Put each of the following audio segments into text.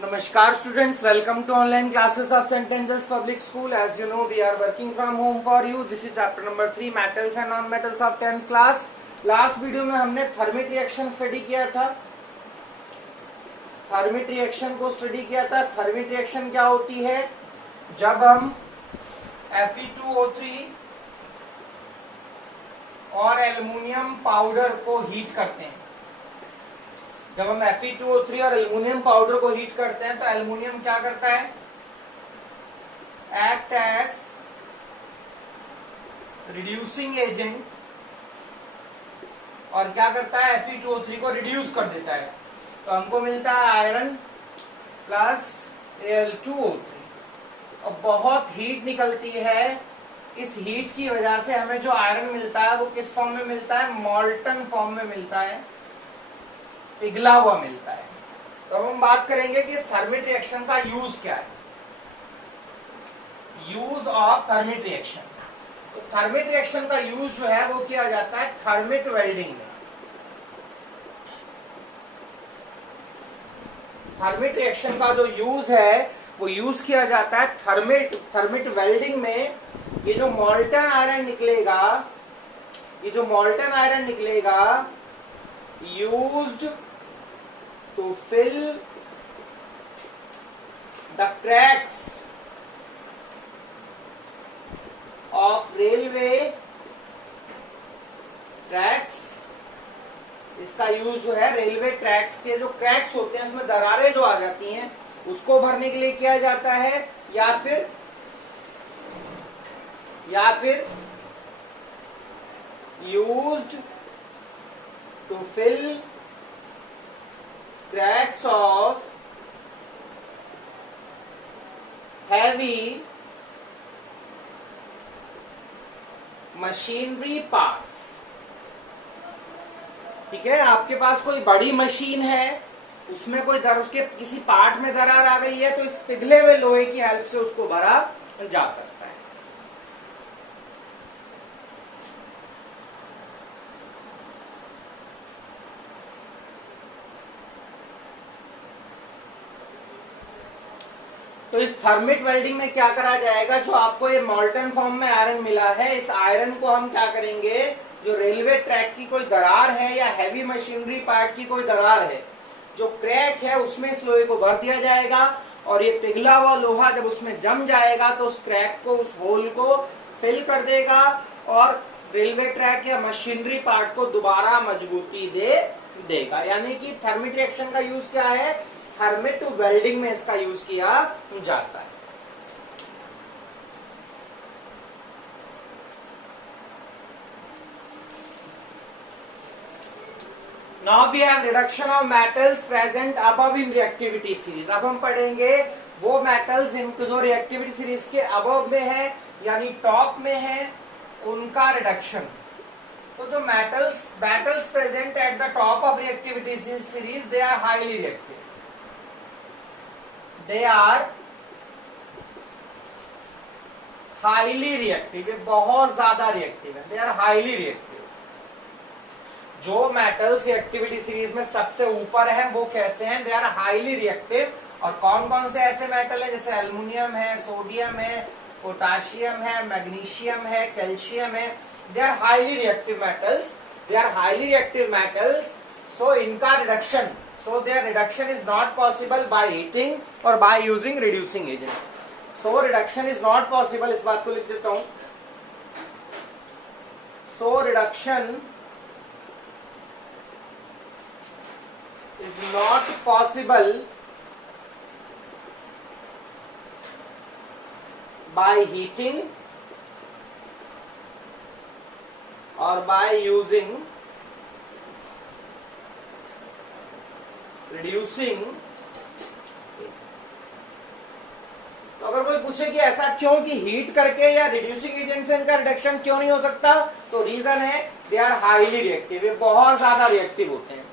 Namaskar students, welcome to online classes of St. Angel's Public School. As you know, we are working from home for you. This is chapter number 3, metals and non-metals of 10th class. Last video में हमने thermite reaction study किया था. Thermite reaction को study किया था. Thermite reaction क्या होती है? जब हम Fe2O3 और एल्युमिनियम पाउडर को हीट करते हैं. जब हम Fe2O3 और एल्युमिनियम पाउडर को हीट करते हैं तो एल्युमिनियम क्या करता है? एक्ट एज रिड्यूसिंग एजेंट और क्या करता है? Fe2O3 को रिड्यूस कर देता है. तो हमको मिलता है आयरन प्लस Al2O3. और बहुत हीट निकलती है. इस हीट की वजह से हमें जो आयरन मिलता है वो किस फॉर्म में मिलता है? मॉल्टन फॉर्म में मिलता है, पिघला हुआ मिलता है. तो अब हम बात करेंगे कि इस थर्मिट रिएक्शन का यूज क्या है. Use of thermite reaction. तो थर्मिट रिएक्शन का यूज जो है वो किया जाता है थर्मिट वेल्डिंग में. थर्मिट रिएक्शन का जो यूज है वो यूज किया जाता है थर्मिट वेल्डिंग में. ये जो मॉल्टन आयरन निकलेगा, used to fill the cracks of railway tracks. इसका यूज जो है रेलवे ट्रैक्स के जो क्रैक्स होते हैं उसमें दरारें जो आ जाती हैं उसको भरने के लिए किया जाता है, या फिर used to fill cracks of heavy machinery parts. ठीक है, आपके पास कोई बड़ी मशीन है, उसमें कोई उसके किसी पार्ट में दरार आ गई है तो इस पिघले हुए लोहे की हेल्प से उसको भरा जा सकता है. तो इस थर्मिट वेल्डिंग में क्या करा जाएगा? जो आपको ये मॉल्टन फॉर्म में आयरन मिला है, इस आयरन को हम क्या करेंगे? जो रेलवे ट्रैक की कोई दरार है या हैवी मशीनरी पार्ट की कोई दरार है, जो क्रैक है उसमें इस लोहे को भर दिया जाएगा और ये पिघला हुआ लोहा जब उसमें जम जाएगा तो उस क्रैक को, उस होल को फिल कर देगा और रेलवे ट्रैक या मशीनरी पार्ट को दोबारा मजबूती दे देगा. यानी कि थर्मिट रिएक्शन का यूज क्या है? थर्मिट वेल्डिंग में इसका यूज किया जाता है. Now we have reduction of metals present above in reactivity series. अब हम पढ़ेंगे वो मेटल्स जिनको जो रिएक्टिविटी सीरीज के अबव में है यानी टॉप में है, उनका रिडक्शन. तो जो metals present at the top of reactivity series, they are highly reactive. They are highly reactive. ये बहुत ज्यादा रिएक्टिव है. They are highly reactive. जो मेटल्स रिएक्टिविटी सीरीज में सबसे ऊपर है वो कैसे हैं? They are highly reactive. और कौन कौन से ऐसे मेटल है? जैसे एल्युमिनियम है, सोडियम है, पोटाशियम है, मैग्नीशियम है, कैल्शियम है. They are highly reactive metals. They are highly reactive metals. So इनका reduction, so their reduction is not possible by heating or by using reducing agent. So reduction is not possible. इस बात को लिख देता हूं. So reduction is not possible by heating or by using reducing. तो अगर कोई पूछे कि ऐसा क्यों, कि हीट करके या रिड्यूसिंग एजेंट से इनका रिडक्शन क्यों नहीं हो सकता, तो रीजन है दे आर हाईली रिएक्टिव. ये बहुत ज्यादा रिएक्टिव होते हैं.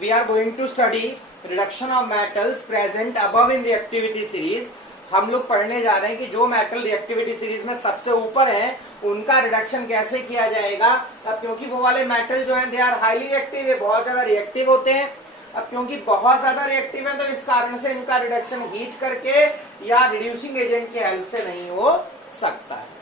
We are going to study reduction of metals present above in reactivity series. हम लोग पढ़ने जा रहे हैं कि जो मेटल रिएक्टिविटी सीरीज में सबसे ऊपर है उनका रिडक्शन कैसे किया जाएगा. अब क्योंकि वो वाले मेटल जो है दे आर हाईली रिएक्टिव, ये बहुत ज्यादा रिएक्टिव होते हैं, अब क्योंकि बहुत ज्यादा रिएक्टिव है तो इस कारण से इनका रिडक्शन हीट करके या रिड्यूसिंग एजेंट की हेल्प से नहीं हो सकता है।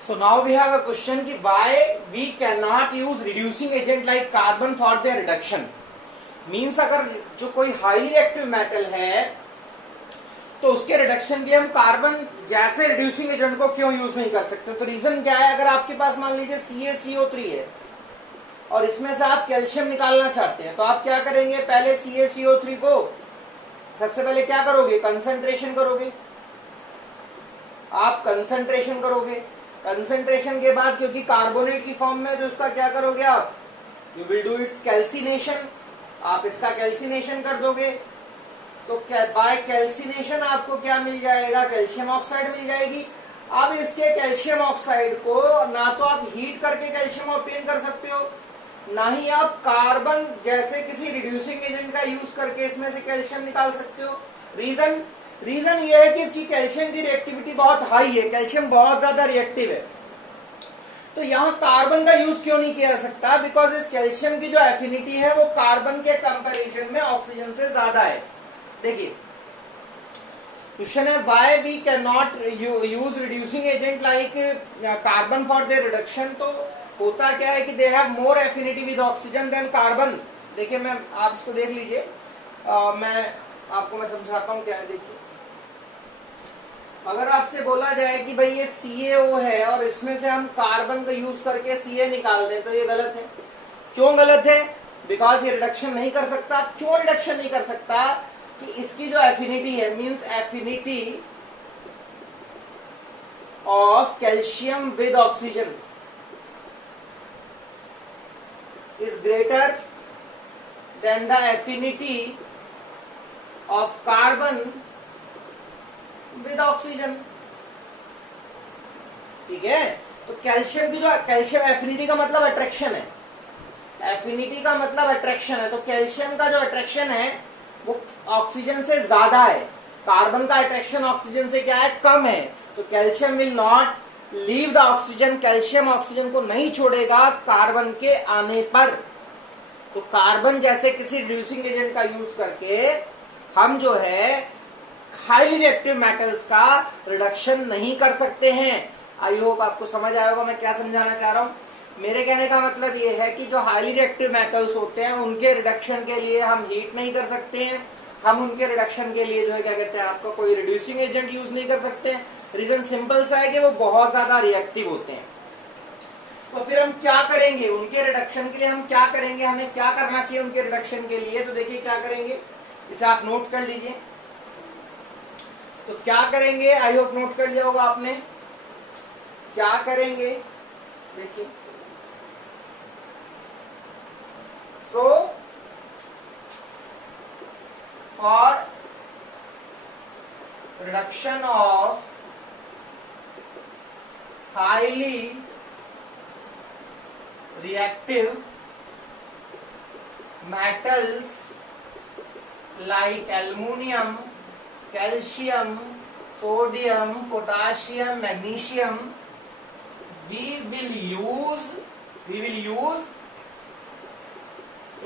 So now we have a question कि why we cannot use reducing agent like carbon for their reduction? Means अगर जो कोई हाईली रिएक्टिव मेटल है तो उसके रिडक्शन के हम कार्बन जैसे रिड्यूसिंग एजेंट को क्यों यूज नहीं कर सकते? तो रीजन क्या है? अगर आपके पास मान लीजिए CaCO3 है और इसमें से आप कैल्शियम निकालना चाहते हैं तो आप क्या करेंगे? पहले CaCO3 को सबसे पहले क्या करोगे? कंसंट्रेशन करोगे। आप कंसंट्रेशन करोगे, कंसंट्रेशन के बाद क्योंकि कार्बोनेट की फॉर्म में तो इसका क्या करोगे आप? You will do it's calcination. आप इसका कैल्सिनेशन कर दोगे तो बाय कैल्सिनेशन आपको क्या मिल जाएगा? कैल्शियम ऑक्साइड मिल जाएगी। अब इसके कैल्शियम ऑक्साइड को ना तो आप हीट करके कैल्शियम ऑब्टेन कर सकते हो, ना ही आप कार्बन जैसे किसी रिड्यूसिंग एजेंट का यूज करके इसमें से कैल्शियम निकाल सकते हो। रीजन ये है कि इसकी कैल्शियम की रिएक्टिविटी बहुत हाई है, कैल्शियम बहुत ज्यादा रिएक्टिव है। तो यहाँ कार्बन का यूज क्यों नहीं किया जा सकता? बिकॉज इस कैल्शियम की जो एफिनिटी है वो कार्बन के कंपैरिजन में ऑक्सीजन से ज्यादा है। देखिए क्वेश्चन है why we can not use reducing agent like carbon for their reduction. तो होता क्या है कि they have more affinity with oxygen than carbon. देखिए मैं आप इसको देख लीजिए, मैं आपको समझाता हूँ क्या है। देखिए अगर आपसे बोला जाए कि भाई ये CaO है और इसमें से हम कार्बन का यूज करके Ca निकाल दें तो ये गलत है। क्यों गलत है? बिकॉज ये रिडक्शन नहीं कर सकता। क्यों रिडक्शन नहीं कर सकता? कि इसकी जो एफिनिटी है, means affinity of calcium with oxygen is greater than the affinity of carbon with oxygen. ठीक है, तो कैल्शियम की जो कैल्शियम एफिनिटी का मतलब अट्रैक्शन है, एफिनिटी का मतलब अट्रैक्शन है। तो कैल्शियम का जो अट्रैक्शन है वो ऑक्सीजन से ज्यादा है, कार्बन का अट्रैक्शन ऑक्सीजन से क्या है? कम है। तो calcium will not leave the oxygen, calcium oxygen को नहीं छोड़ेगा कार्बन के आने पर। तो कार्बन जैसे किसी रिड्यूसिंग एजेंट का यूज करके हम जो है हाईली रिएक्टिव मेटल्स का रिडक्शन नहीं कर सकते हैं। आई होप आपको समझ आया होगा मैं क्या समझाना चाह रहा हूं। मेरे कहने का मतलब ये है कि जो हाईली रिएक्टिव मेटल्स होते हैं उनके रिडक्शन के लिए हम हीट नहीं कर सकते हैं, हम उनके रिडक्शन के लिए जो है क्या कहते हैं आपका कोई रिड्यूसिंग एजेंट यूज नहीं कर सकते हैं। रीजन सिंपल सा है कि वो बहुत ज्यादा रिएक्टिव होते हैं। तो फिर हम क्या करेंगे उनके रिडक्शन के लिए? हम क्या करेंगे, हमें क्या करना चाहिए उनके रिडक्शन के लिए? तो देखिए क्या करेंगे, इसे आप नोट कर लीजिए। तो क्या करेंगे, आई होप नोट कर लिया होगा आपने। क्या करेंगे देखिए, so for reduction of highly reactive metals like aluminum, calcium, sodium, potassium, magnesium, we will use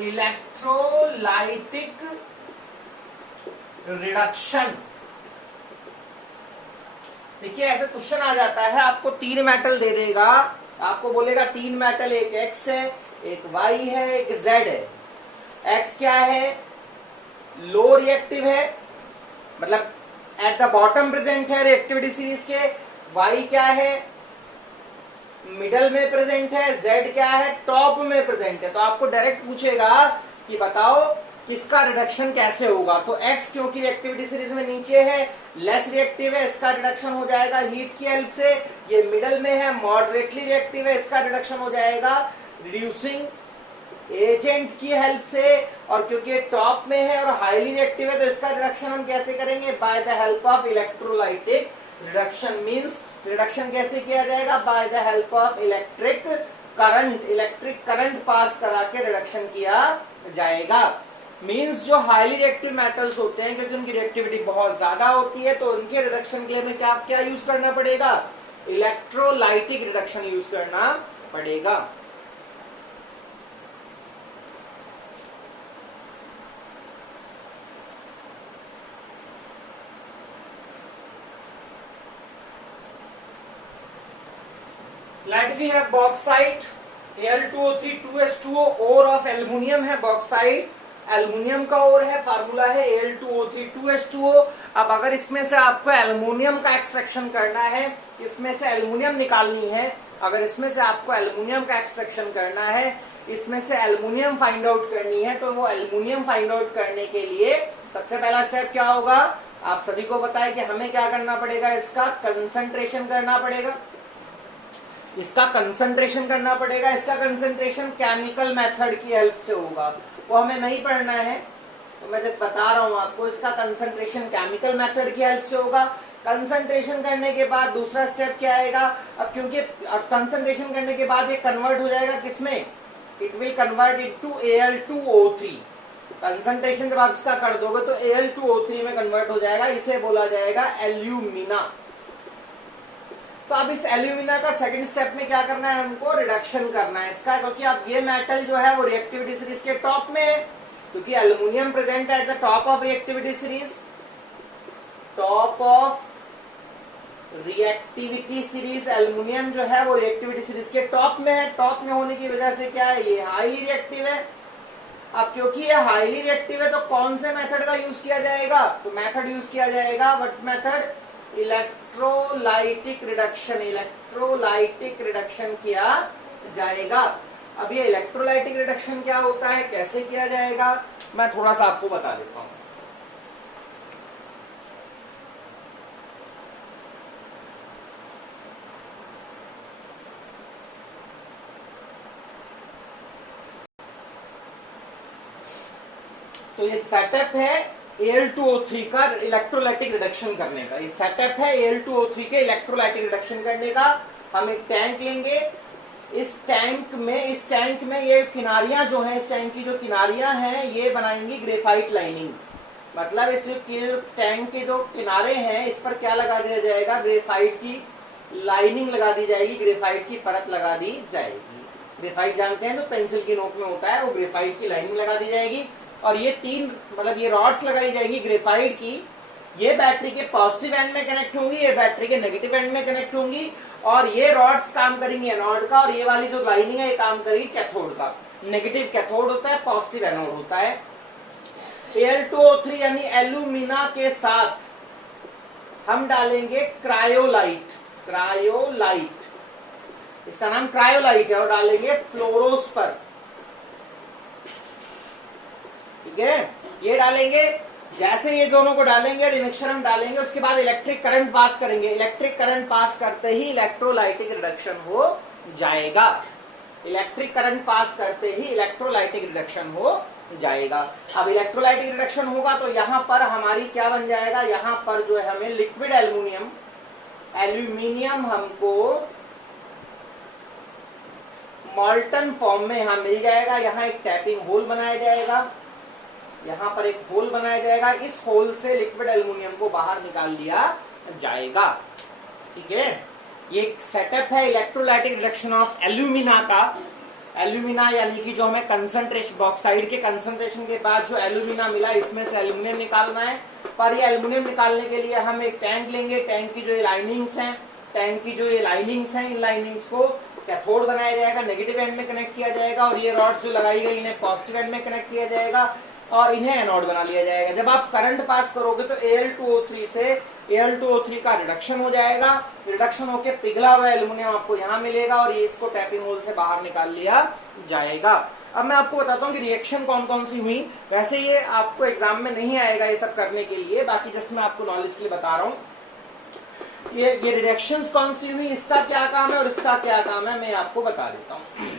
electrolytic reduction। देखिए ऐसे क्वेश्चन आ जाता है, आपको 3 मेटल दे देगा, आपको बोलेगा 3 मेटल, एक X है, एक Y है, एक Z है। X क्या है? लो रिएक्टिव है, मतलब एट द बॉटम प्रेजेंट है रिएक्टिविटी सीरीज के। Y क्या है? मिडल में प्रेजेंट है। Z क्या है? टॉप में प्रेजेंट है। तो आपको डायरेक्ट पूछेगा कि बताओ किसका रिडक्शन कैसे होगा। तो X क्योंकि रिएक्टिविटी सीरीज में नीचे है, लेस रिएक्टिव है, इसका रिडक्शन हो जाएगा हीट की हेल्प से। ये मिडल में है, मॉडरेटली रिएक्टिव है, इसका रिडक्शन हो जाएगा रिड्यूसिंग एजेंट की हेल्प से। और क्योंकि ये टॉप में है और हाईली रिएक्टिव है तो इसका रिडक्शन हम कैसे करेंगे? By the help of electrolytic reduction. Means reduction कैसे किया जाएगा? By the help of electric current pass करा के रिडक्शन किया जाएगा। मींस जो हाईली रिएक्टिव मेटल्स होते हैं क्योंकि उनकी रिएक्टिविटी बहुत ज्यादा होती है तो उनके रिडक्शन के लिए हमें क्या क्या यूज करना पड़ेगा, इलेक्ट्रोलाइटिक रिडक्शन यूज करना पड़ेगा। Let we have bauxite Al2O3 2H2O, ore of aluminium है बॉक्साइट, एल्युमिनियम का ओर है, फार्मूला है Al2O3 2H2O। अब अगर इसमें से आपको एल्युमिनियम का एक्सट्रैक्शन करना है, इसमें से एल्युमिनियम निकालनी है, अगर इसमें से आपको एल्युमिनियम का एक्सट्रैक्शन करना है, इसमें से एल्युमिनियम फाइंड आउट करनी है, तो वो एल्युमिनियम फाइंड आउट करने के लिए सबसे पहला स्टेप क्या होगा, आप सभी को पता है कि हमें क्या करना पड़ेगा, इसका कंसंट्रेशन करना पड़ेगा, इसका कंसंट्रेशन करना पड़ेगा। इसका कंसंट्रेशन केमिकल मेथड की हेल्प से होगा, वो हमें नहीं पढ़ना है तो मैं जस्ट बता रहा हूं आपको। इसका कंसंट्रेशन केमिकल मेथड की हेल्प से होगा। कंसंट्रेशन करने के बाद दूसरा स्टेप क्या आएगा, अब क्योंकि कंसंट्रेशन करने के बाद ये कन्वर्ट हो जाएगा किसमें, it will convert into Al2O3। Concentration जब आप इसका कर दोगे तो Al2O3 में कन्वर्ट हो जाएगा, इसे बोला जाएगा एल्यूमिना। तो अब इस एल्यूमिना का सेकंड स्टेप में क्या करना है, हमको रिडक्शन करना है इसका, क्योंकि अब ये मेटल जो है वो रिएक्टिविटी सीरीज के टॉप में है, क्योंकि aluminium present at the top of reactivity series, top of reactivity series, aluminium जो है वो रिएक्टिविटी सीरीज के टॉप में है। टॉप में होने की वजह से क्या है, ये हाईली रिएक्टिव है। अब क्योंकि ये हाईली रिएक्टिव है तो कौन से मेथड का यूज किया जाएगा, तो मेथड यूज किया जाएगा what method, electrolytic reduction, electrolytic reduction किया जाएगा। अब ये इलेक्ट्रोलाइटिक रिडक्शन क्या होता है, कैसे किया जाएगा, मैं थोड़ा सा आपको बता देता हूं। तो ये सेटअप है Al2O3 का इलेक्ट्रोलाइटिक रिडक्शन करने का, ये सेटअप है Al2O3 के इलेक्ट्रोलाइटिक रिडक्शन करने का। हम एक टैंक लेंगे, इस टैंक में ये किनारियां जो हैं, इस टैंक की जो किनारियां हैं ये बनाएंगी ग्रेफाइट लाइनिंग। मतलब इस जो टैंक के जो किनारे हैं इस पर क्या लगा दिया जाएगा, ग्रेफाइट की लाइनिंग लगा दी जाएगी, ग्रेफाइट की परत लगा दी जाएगी। ग्रेफाइट जानते हैं तो पेंसिल की नोक में होता है, वो ग्रेफाइट की लाइनिंग लगा दी जाएगी। और ये तीन मतलब ये रॉड्स लगाई जाएंगी ग्रेफाइट की, ये बैटरी के पॉजिटिव एंड में कनेक्ट होंगी, ये बैटरी के नेगेटिव एंड में कनेक्ट होंगी, और ये रॉड्स काम करेंगी एनोड का, और ये वाली जो लाइनिंग है ये काम करेगी कैथोड का। नेगेटिव कैथोड होता है, पॉजिटिव एनोड होता है। Al2O3 यानी एल्यूमिना के साथ हम डालेंगे क्रायोलाइट, क्रायोलाइट, इसका नाम क्रायोलाइट है, और डालेंगे फ्लोरोस्पर, ठीक है, ये डालेंगे। जैसे ये दोनों को डालेंगे और मिक्सचर हम डालेंगे, उसके बाद इलेक्ट्रिक करंट पास करेंगे, इलेक्ट्रिक करंट पास करते ही इलेक्ट्रोलाइटिक रिडक्शन हो जाएगा, इलेक्ट्रिक करंट पास करते ही इलेक्ट्रोलाइटिक रिडक्शन हो जाएगा। अब इलेक्ट्रोलाइटिक रिडक्शन होगा तो यहां पर हमारी क्या बन जाएगा, यहां पर जो है हमें लिक्विड एल्यूमिनियम, एल्यूमिनियम हमको मॉल्टन फॉर्म में यहां मिल जाएगा। यहां एक टैपिंग होल बनाया जाएगा, यहां पर एक होल बनाया जाएगा, इस होल से लिक्विड एल्यूमिनियम को बाहर निकाल लिया जाएगा, ठीक है। ये एक सेटअप है इलेक्ट्रोलाइटिक रिडक्शन ऑफ एल्यूमिना का। एल्यूमिना यानी कि जो हमें कंसंट्रेशन, बॉक्साइड के कंसंट्रेशन के बाद जो एल्यूमिना मिला इसमें से एल्यूमिनियम निकालना है। पर ये एल्यूमिनियम निकालने के लिए हम एक टैंक लेंगे, टैंक की जो ये लाइनिंग्स हैं, टैंक की जो ये लाइनिंग्स हैं, इन लाइनिंग्स को कैथोड बनाया जाएगा, नेगेटिव एंड में कनेक्ट किया जाएगा, और ये रॉड्स जो लगाई गई इन्हें पॉजिटिव एंड में कनेक्ट किया जाएगा और इन्हें एनोड बना लिया जाएगा। जब आप करंट पास करोगे तो Al2O3 से Al2O3 का रिडक्शन हो जाएगा, रिडक्शन होकर पिघला हुआ एल्यूमिनियम आपको यहाँ मिलेगा, और ये इसको टैपिंग होल से बाहर निकाल लिया जाएगा। अब मैं आपको बताता हूँ कि रिएक्शन कौन कौन सी हुई। वैसे ये आपको एग्जाम में नहीं आएगा ये सब करने के लिए, बाकी जस्ट मैं आपको नॉलेज के लिए बता रहा हूँ। ये रिएक्शंस कौन सी हुई, इसका क्या काम है और इसका क्या काम है, मैं आपको बता देता हूँ।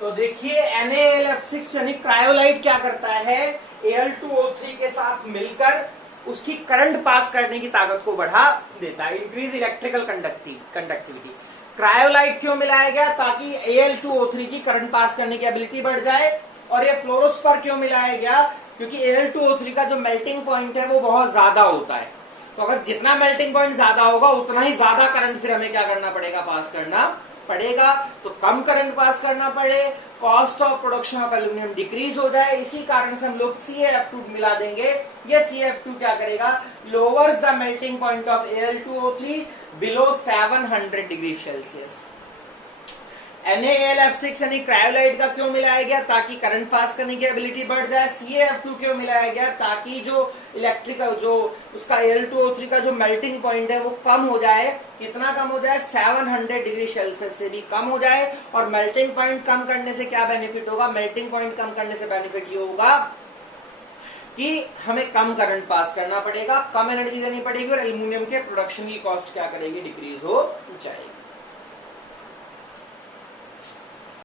तो देखिए NaAlF6 यानी क्रायोलाइट क्या करता है, Al2O3 के साथ मिलकर उसकी करंट पास करने की ताकत को बढ़ा देता है। Increase electrical conductivity. क्रायोलाइट क्यों मिलाया गया? ताकि Al2O3 की करंट पास करने की एबिलिटी बढ़ जाए। और ये फ्लोरोस्पर क्यों मिलाया गया? क्योंकि Al2O3 का जो मेल्टिंग पॉइंट है वो बहुत ज्यादा होता है, तो अगर जितना मेल्टिंग पॉइंट ज्यादा होगा उतना ही ज्यादा करंट फिर हमें क्या करना पड़ेगा? पास करना पड़ेगा। तो कम करंट पास करना पड़े, cost of production of aluminium decrease हो जाए, इसी कारण से हम लोग CaF2 मिला देंगे। ये CaF2 क्या करेगा? Lowers the melting point of Al2O3 below 700 degree Celsius. NaAlF6 यानी क्रायोलाइट का क्यों मिलाया गया? ताकि करंट पास करने की एबिलिटी बढ़ जाए। CaF2 क्यों मिलाया गया? ताकि जो इलेक्ट्रिकल जो उसका Al2O3 का जो मेल्टिंग पॉइंट है वो कम हो जाए। कितना कम हो जाए? 700 डिग्री सेल्सियस से भी कम हो जाए। और मेल्टिंग पॉइंट कम करने से क्या बेनिफिट होगा? मेल्टिंग पॉइंट कम करने से बेनिफिट ये होगा कि हमें कम करंट पास करना पड़ेगा, कम एनर्जी देनी पड़ेगी और एल्यूमिनियम के प्रोडक्शन की कॉस्ट क्या करेगी? डिक्रीज हो जाएगी।